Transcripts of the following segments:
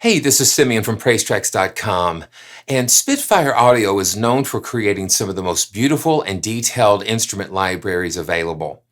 Hey, this is Simeon from PraiseTracks.com, and Spitfire Audio is known for creating some of the most beautiful and detailed instrument libraries available.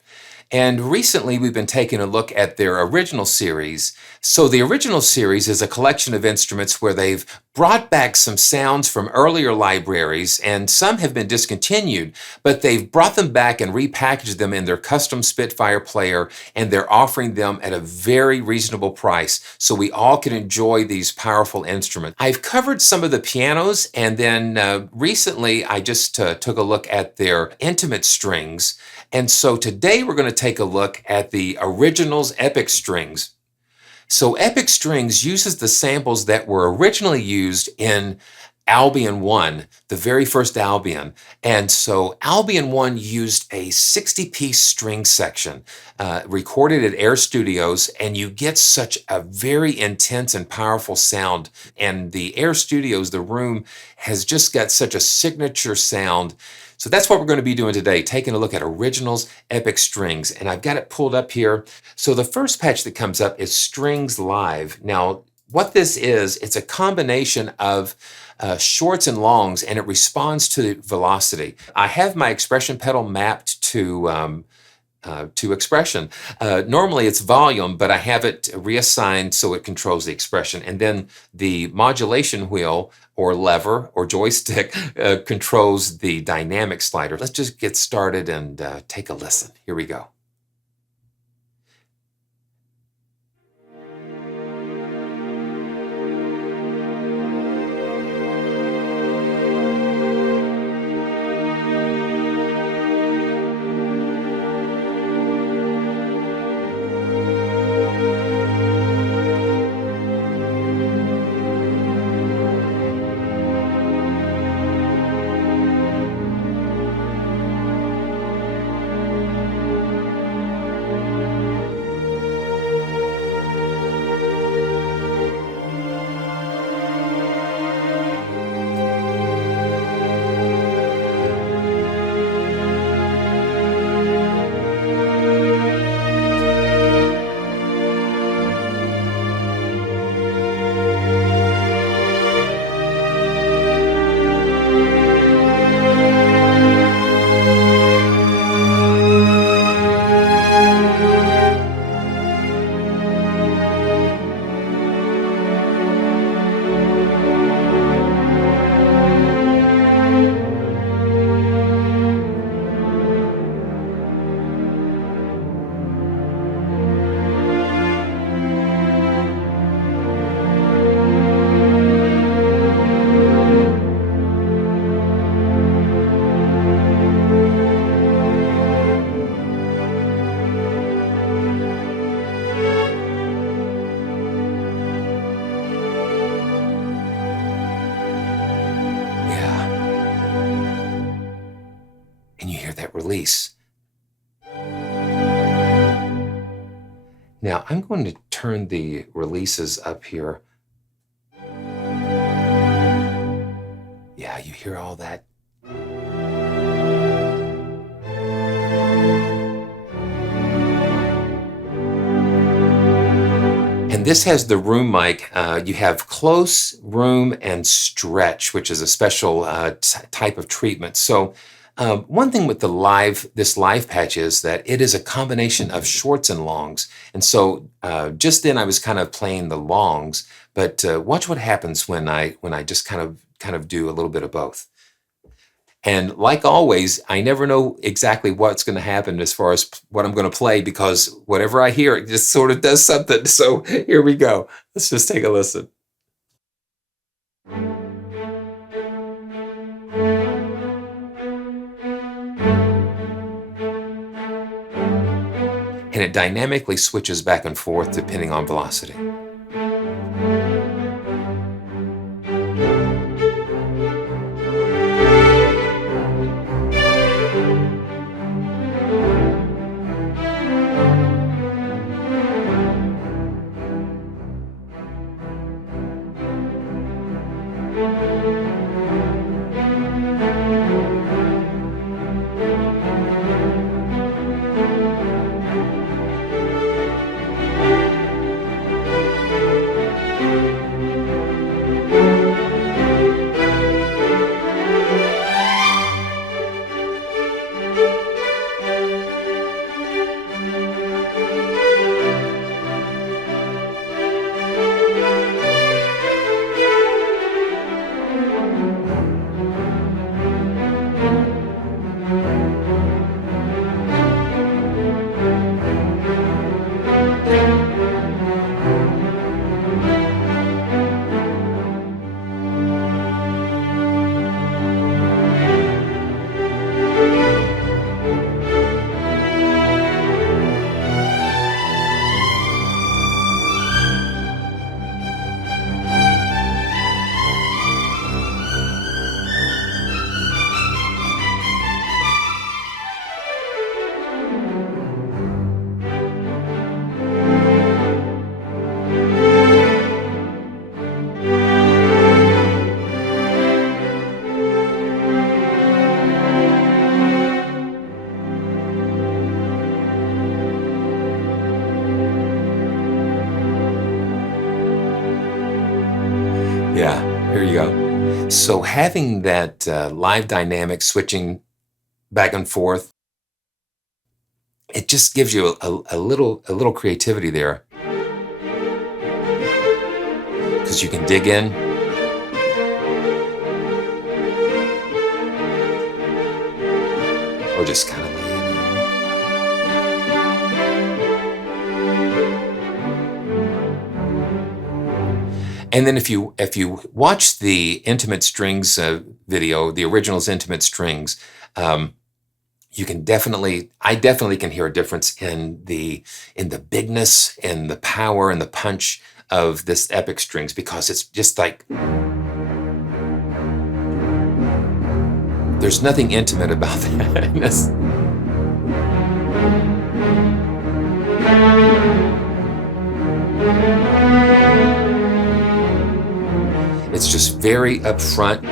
And recently we've been taking a look at their original series. So the original series is a collection of instruments where they've brought back some sounds from earlier libraries, and some have been discontinued, but they've brought them back and repackaged them in their custom Spitfire player, and they're offering them at a very reasonable price so we all can enjoy these powerful instruments. I've covered some of the pianos, and then recently I just took a look at their intimate strings. And so today we're going to take a look at the Originals Epic Strings. So Epic Strings uses the samples that were originally used in Albion One, the very first Albion. And so Albion One used a 60-piece string section recorded at Air Studios, and you get such a very intense and powerful sound. And the Air Studios, the room, has just got such a signature sound. So that's what we're going to be doing today, taking a look at Originals Epic Strings. And I've got it pulled up here. So the first patch that comes up is Strings Live. Now, what this is, it's a combination of shorts and longs, and it responds to velocity. I have my expression pedal mapped to expression. Normally it's volume, but I have it reassigned so it controls the expression. And then the modulation wheel or lever or joystick controls the dynamic slider. Let's just get started and take a listen. Here we go. And you hear that release. Now I'm going to turn the releases up here. Yeah, you hear all that. And this has the room mic. You have close, room, and stretch, which is a special type of treatment. So one thing with this live patch is that it is a combination of shorts and longs. And so just then I was kind of playing the longs, but watch what happens when I just kind of do a little bit of both. And like always, I never know exactly what's going to happen as far as what I'm going to play, because whatever I hear, it just sort of does something. So here we go. Let's just take a listen. And it dynamically switches back and forth depending on velocity. Yeah, here you go. So having that live dynamic switching back and forth, it just gives you a little creativity there, because you can dig in. Or just kind of lay it in. And then if you watch the Intimate Strings video, the Originals Intimate Strings, you can I definitely can hear a difference in the bigness and the power and the punch of this Epic Strings, because it's just like, there's nothing intimate about that. It's just very upfront.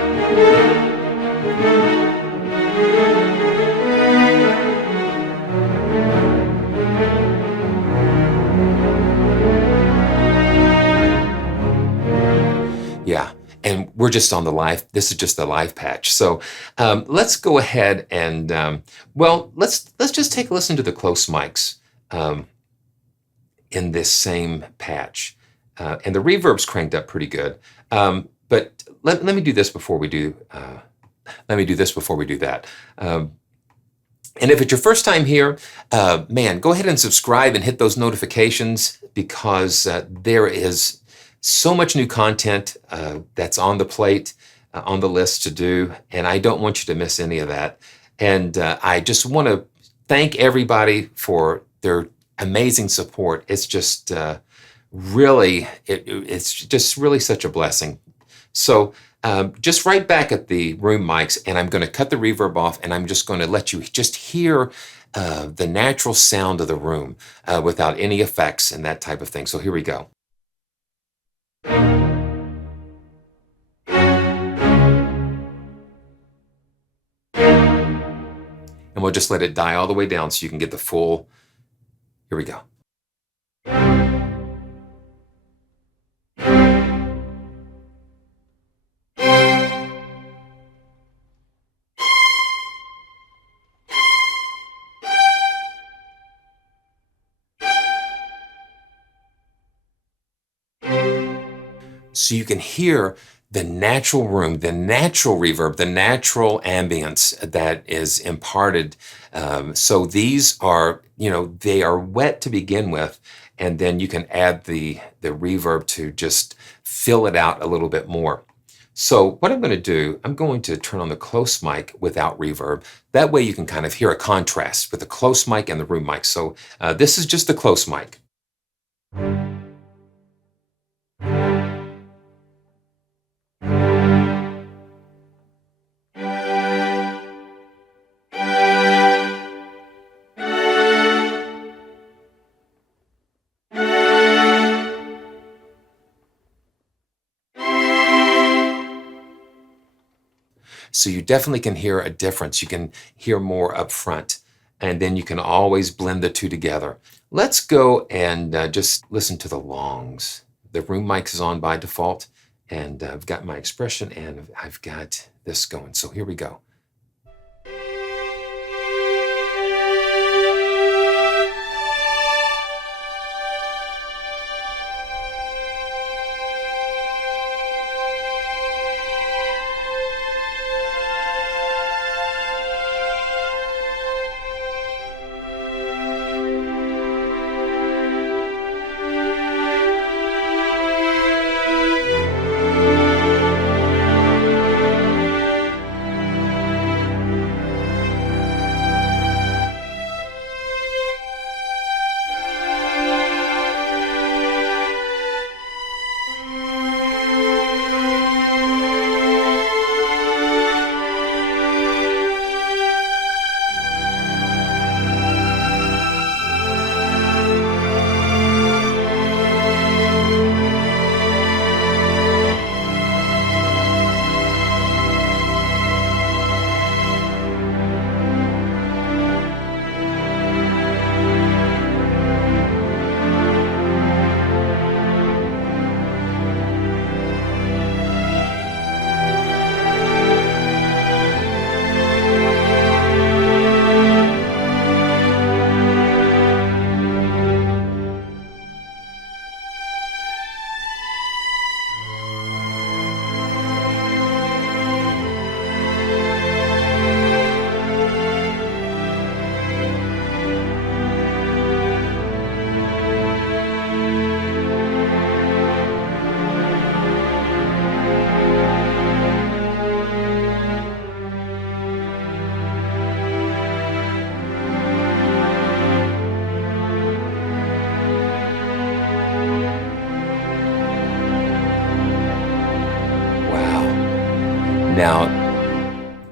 Yeah, and we're just on the live. This is just the live patch. So let's go ahead and well, let's just take a listen to the close mics in this same patch, and the reverb's cranked up pretty good. But let me do this before we do. Let me do this before we do that. And if it's your first time here, man, go ahead and subscribe and hit those notifications, because there is so much new content that's on the plate, on the list to do, and I don't want you to miss any of that. And I just want to thank everybody for their amazing support. It's just really, it's just really such a blessing. So just right back at the room mics, and I'm going to cut the reverb off, and I'm just going to let you just hear the natural sound of the room without any effects and that type of thing. So here we go. And we'll just let it die all the way down so you can get the full. Here we go. So you can hear the natural room, the natural reverb, the natural ambience that is imparted. So these are, they are wet to begin with, and then you can add the reverb to just fill it out a little bit more. So what I'm going to do, I'm going to turn on the close mic without reverb. That way you can kind of hear a contrast with the close mic and the room mic. So this is just the close mic. So you definitely can hear a difference. You can hear more up front, and then you can always blend the two together. Let's go and just listen to the longs. The room mic is on by default, and I've got my expression, and I've got this going. So here we go.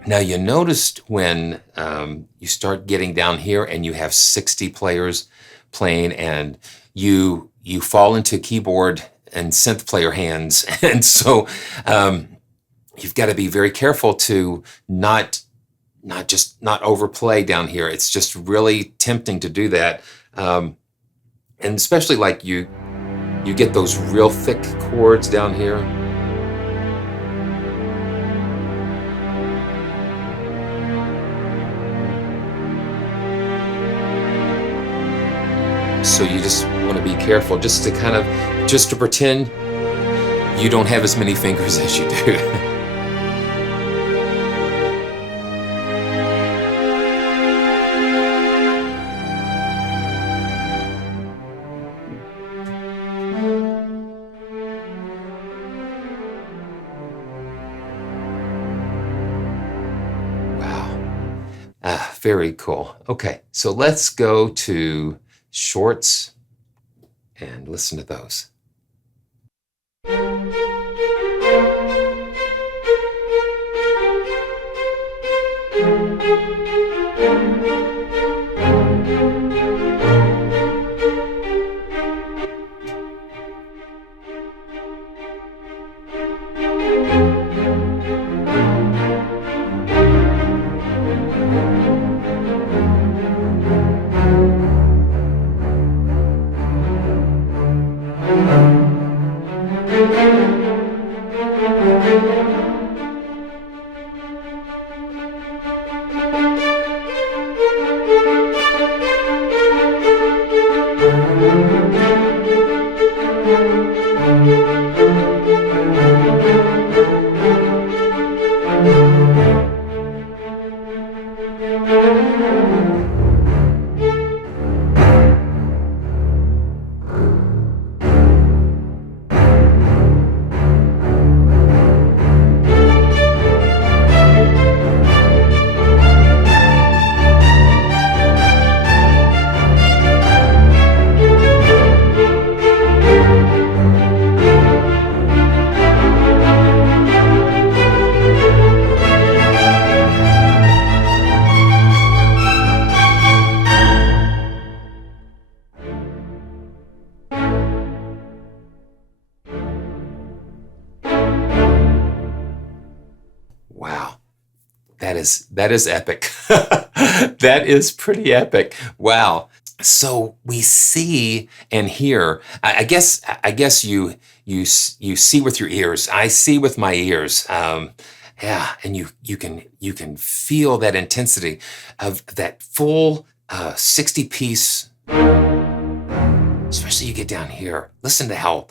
Now you noticed when you start getting down here and you have 60 players playing, and you fall into keyboard and synth player hands, and so you've got to be very careful to not overplay down here. It's just really tempting to do that, and especially like you get those real thick chords down here. So you just want to be careful, just to pretend you don't have as many fingers as you do. Wow. Very cool. Okay, so let's go to shorts and listen to those. Wow, that is epic. That is pretty epic. Wow. So we see and hear. I guess you see with your ears. I see with my ears. Yeah, and you can feel that intensity of that full 60-piece. Especially you get down here. Listen to how.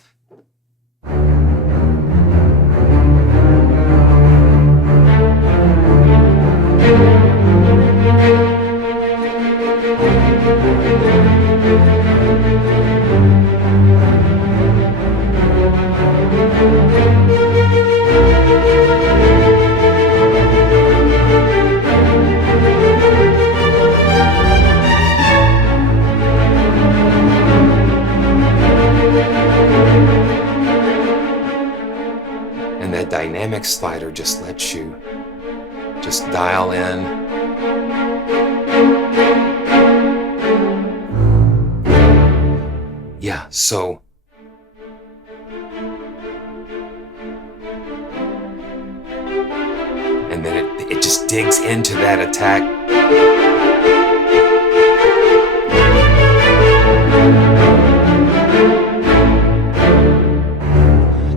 And that dynamic slider just lets you just dial in. Yeah, so and then it just digs into that attack.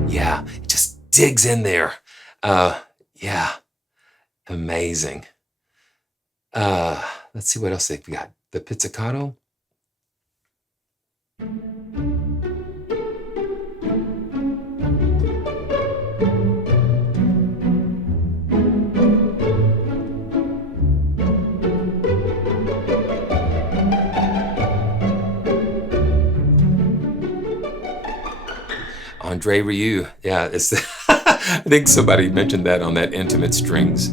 Yeah, it just digs in there. Yeah, amazing. Let's see what else we got. The pizzicato. Andre Rieu, yeah, it's I think somebody mentioned that on that intimate strings.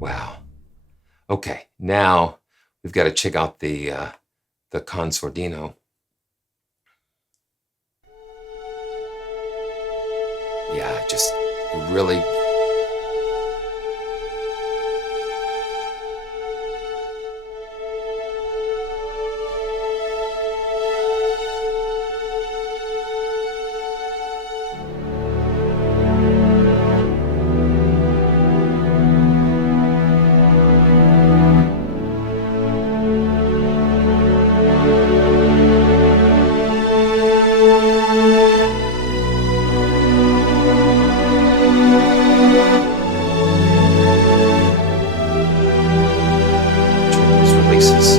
Wow. Okay, now we've got to check out the consordino. Yeah, just really. Turn those releases.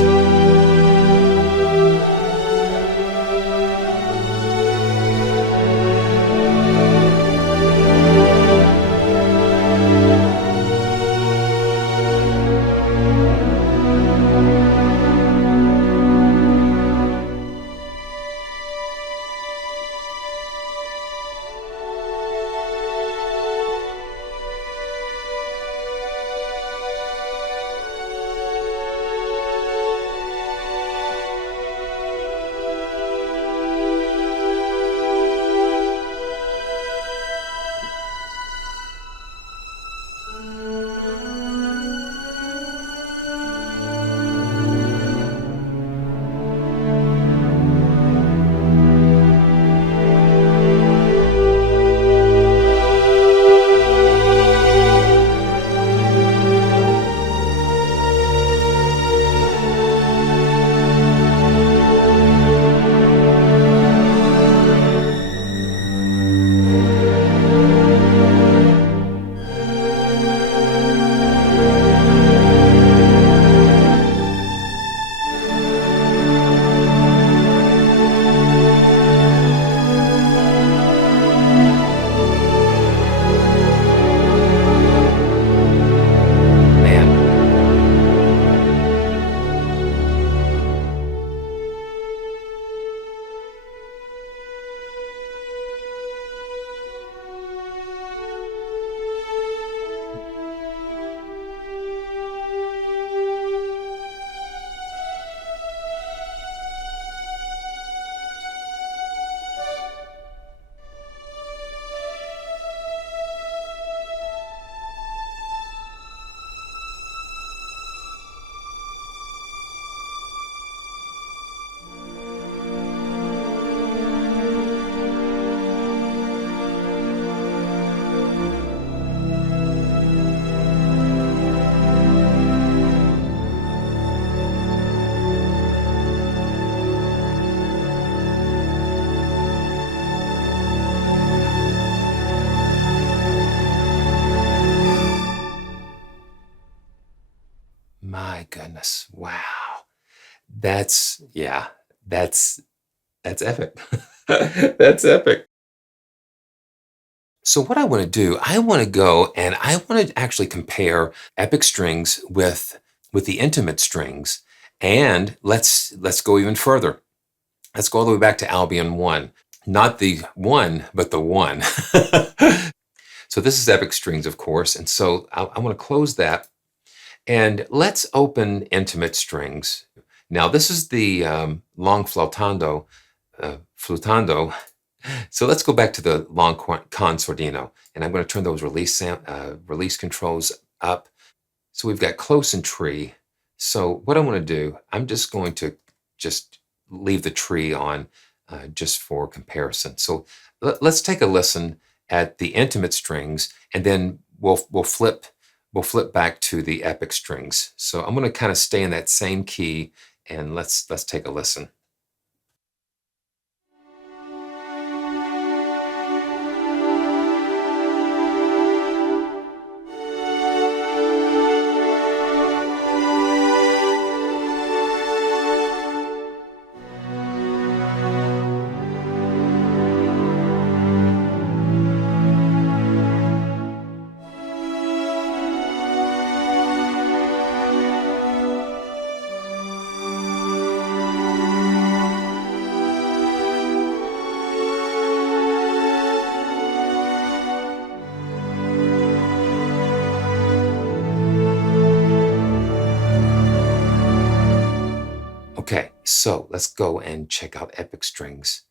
Man, my goodness. Wow. That's, yeah, that's that's epic. That's epic. So what I want to do, I want to go and I want to actually compare epic strings with the intimate strings. And let's go even further. Let's go all the way back to Albion One. Not the one, but the one. So this is epic strings, of course. And so I want to close that. And let's open intimate strings. Now this is the long flutando. So let's go back to the long con sordino, and I'm going to turn those release controls up. So we've got close and tree. So what I want to do, I'm just going to just leave the tree on just for comparison. So let's take a listen at the intimate strings, and then we'll flip back to the epic strings. So I'm going to kind of stay in that same key, and let's take a listen. Okay, so let's go and check out epic strings,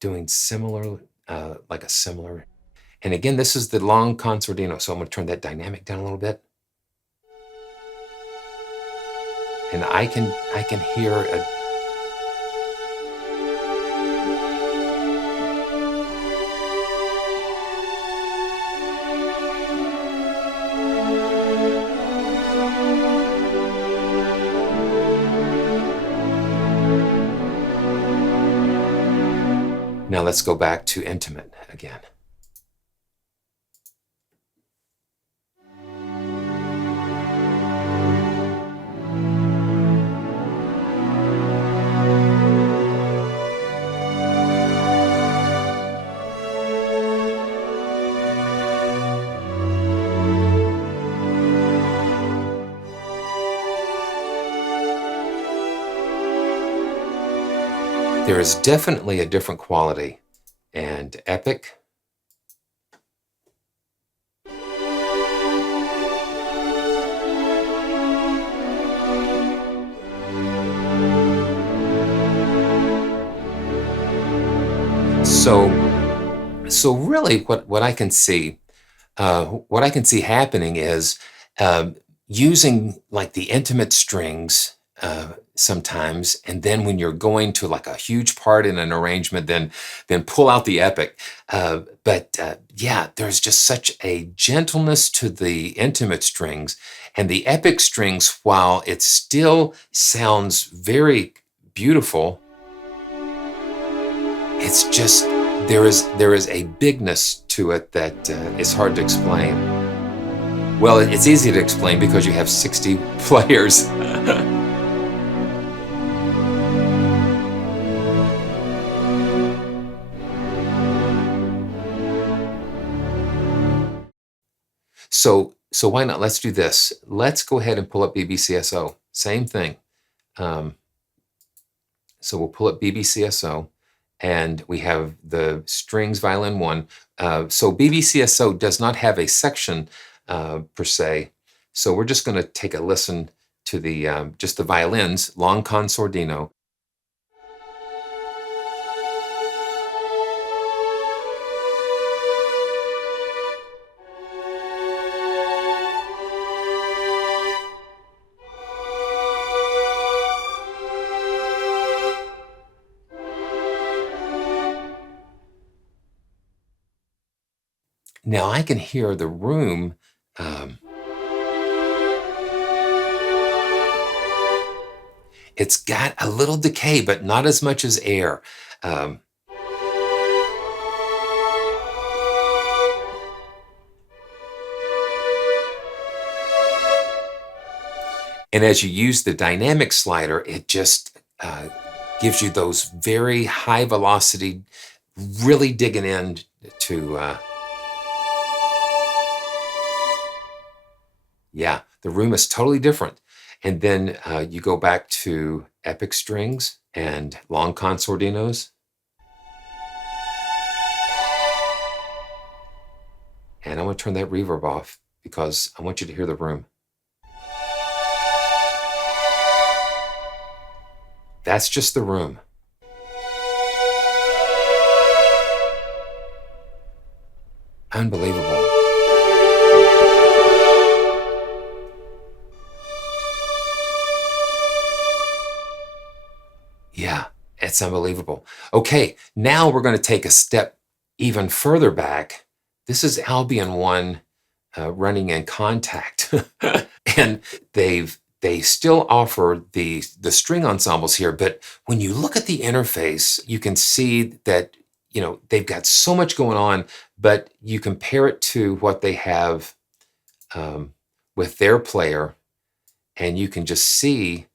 doing similar, like a similar. And again, this is the long concertino, so I'm going to turn that dynamic down a little bit. And I can hear a Now let's go back to intimate again. There is definitely a different quality, and Epic. So really what I can see, happening is using like the intimate strings sometimes, and then when you're going to like a huge part in an arrangement, then pull out the epic. Yeah, there's just such a gentleness to the intimate strings, and the epic strings, while it still sounds very beautiful, it's just there is a bigness to it that is hard to explain. Well, it's easy to explain because you have 60 players. So why not? Let's do this. Let's go ahead and pull up BBCSO. Same thing. So we'll pull up BBCSO, and we have the strings violin one. So BBCSO does not have a section per se. So we're just going to take a listen to the just the violins, long concertino. Now I can hear the room. It's got a little decay, but not as much as air. And as you use the dynamic slider, it just gives you those very high velocity, really digging in to, yeah, the room is totally different. And then you go back to epic strings and long concertinos. And I'm going to turn that reverb off because I want you to hear the room. That's just the room. Unbelievable. Yeah, it's unbelievable. Okay, now we're going to take a step even further back. This is Albion One running in Contact. And they still offer the string ensembles here, but when you look at the interface, you can see that, you know, they've got so much going on, but you compare it to what they have with their player, and you can just see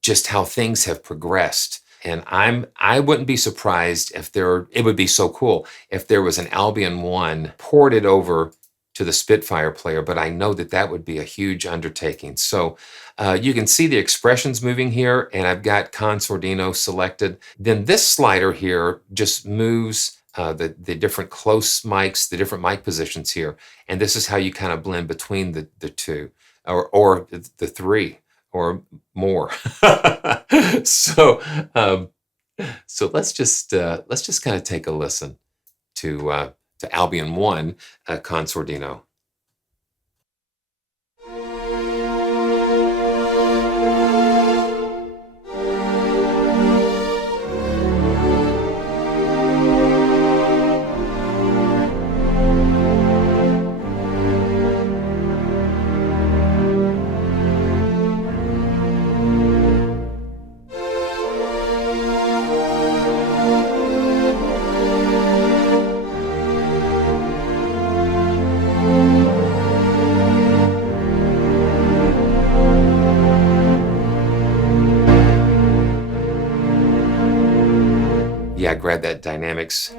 just how things have progressed. And I wouldn't be surprised if it would be so cool if there was an Albion One ported over to the Spitfire player, but I know that would be a huge undertaking. So you can see the expressions moving here, and I've got concertino selected. Then this slider here just moves the different close mics, the different mic positions here. And this is how you kind of blend between the two, or the three, or more. So let's just kind of take a listen to to Albion One Consordino. Yeah, grab that dynamics.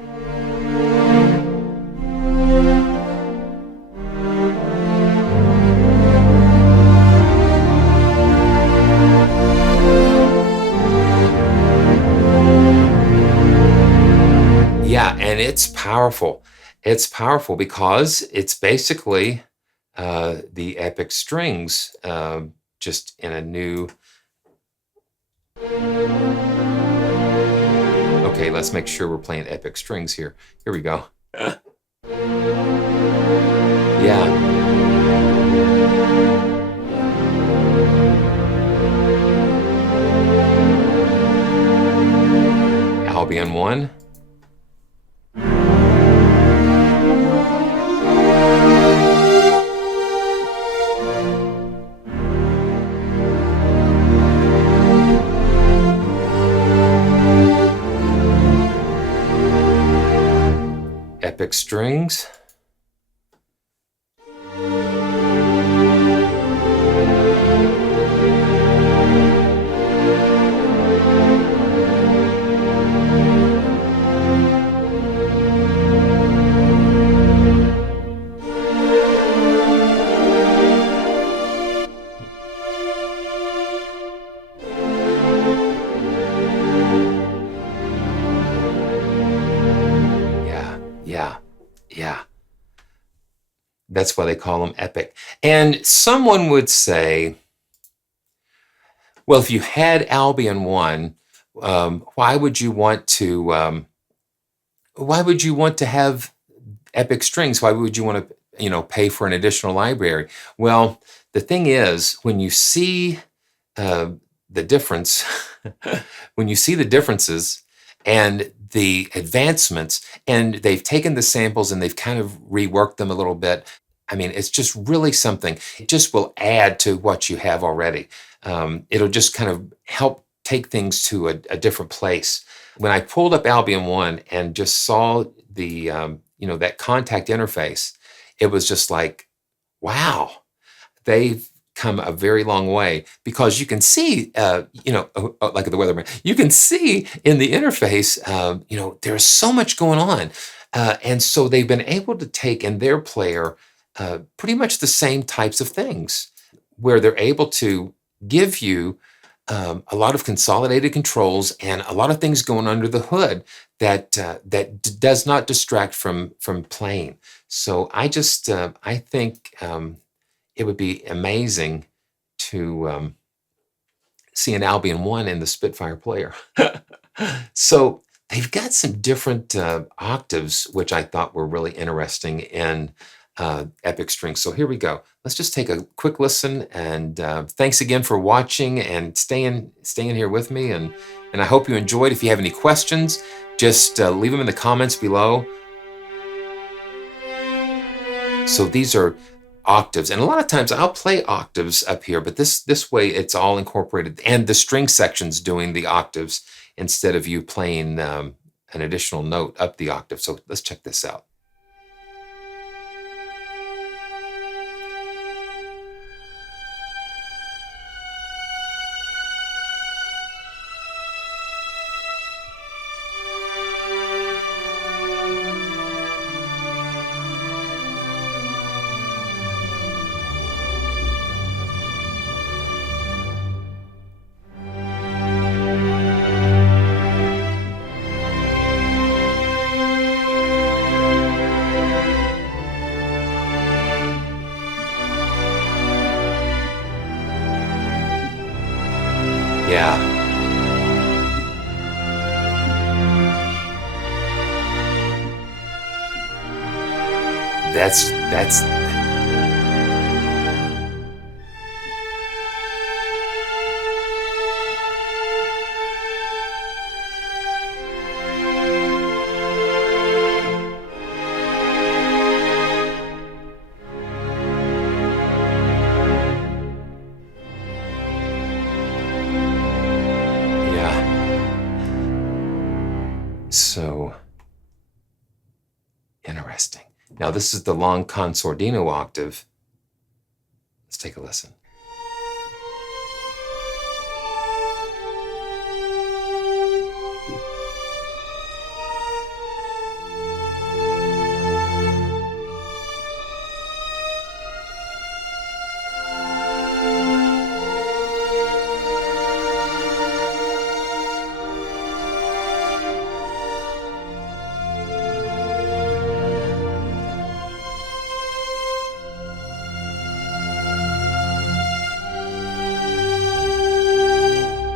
Yeah, and it's powerful. It's powerful because it's basically the Epic Strings, just in a new... Okay, let's make sure we're playing Epic Strings here. Here we go. Yeah. Albion One. Epic Strings. Yeah. That's why they call them epic. And someone would say, well, if you had Albion One, why would you want to have Epic Strings? Why would you want to, pay for an additional library? Well, the thing is, when you see the difference, when you see the differences and the advancements, and they've taken the samples and they've kind of reworked them a little bit. I mean, it's just really something. It just will add to what you have already. It'll just kind of help take things to a different place. When I pulled up Albion One and just saw the, that contact interface, it was just like, wow, they've come a very long way, because you can see, like the weatherman, you can see in the interface, there's so much going on. And so they've been able to take in their player pretty much the same types of things, where they're able to give you a lot of consolidated controls and a lot of things going under the hood that does not distract from playing. So I think it would be amazing to see an Albion One in the Spitfire player. So they've got some different octaves, which I thought were really interesting in Epic Strings. So here we go. Let's just take a quick listen, and thanks again for watching and staying here with me. And I hope you enjoyed. If you have any questions, just leave them in the comments below. So these are octaves, and a lot of times I'll play octaves up here, but this way it's all incorporated, and the string section's doing the octaves instead of you playing an additional note up the octave. So let's check this out. that's so interesting. Now this is the long consordino octave. Let's take a listen.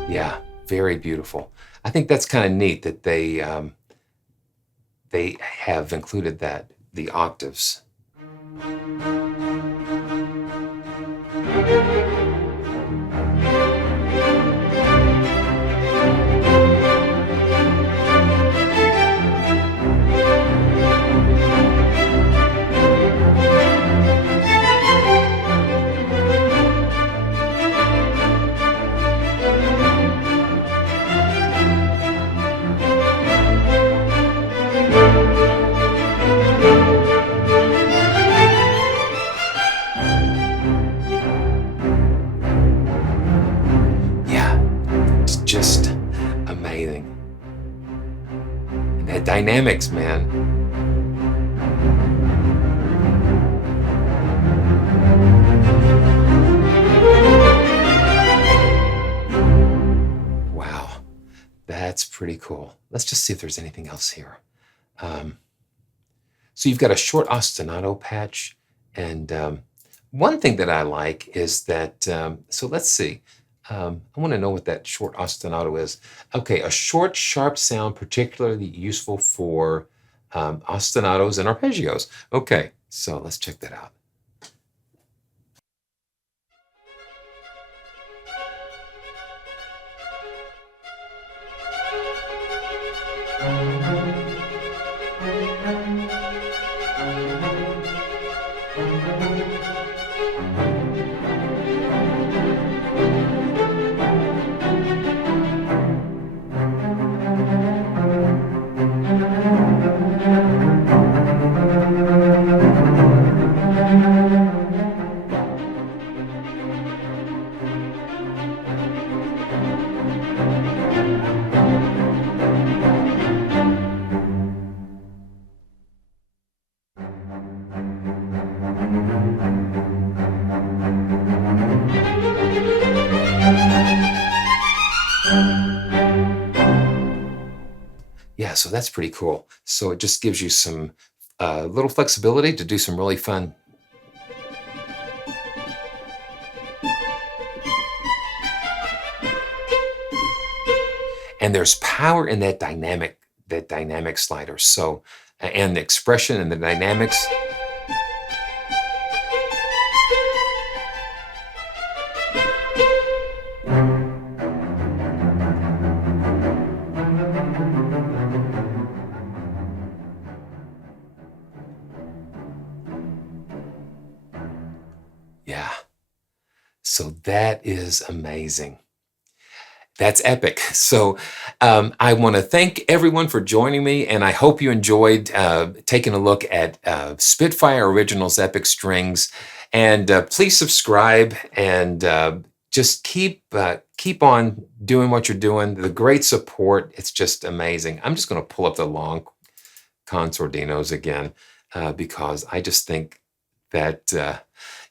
Yeah, very beautiful. I think that's kind of neat that they have included the octaves. Just amazing. And that dynamics, man. Wow, that's pretty cool. Let's just see if there's anything else here. So you've got a short ostinato patch, and one thing that I like is that, so let's see. I want to know what that short ostinato is. Okay, a short, sharp sound particularly useful for ostinatos and arpeggios. Okay, so let's check that out. Yeah, so that's pretty cool. So it just gives you some little flexibility to do some really fun. And there's power in that dynamic slider. So, and the expression and the dynamics. Yeah. So that is amazing. That's epic. So I want to thank everyone for joining me, and I hope you enjoyed taking a look at Spitfire Originals Epic Strings. And please subscribe and just keep on doing what you're doing. The great support, it's just amazing. I'm just going to pull up the long consordinos again because I just think that,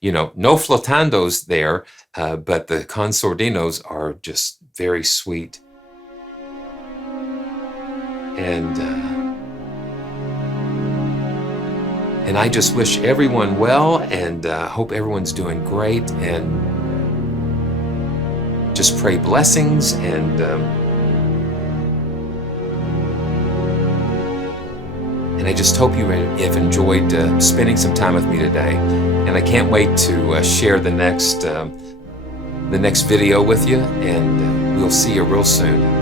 no flotandos there, but the consordinos are just very sweet. And I just wish everyone well, and hope everyone's doing great, and just pray blessings, And I just hope you have enjoyed spending some time with me today. And I can't wait to share the next video with you, and we'll see you real soon.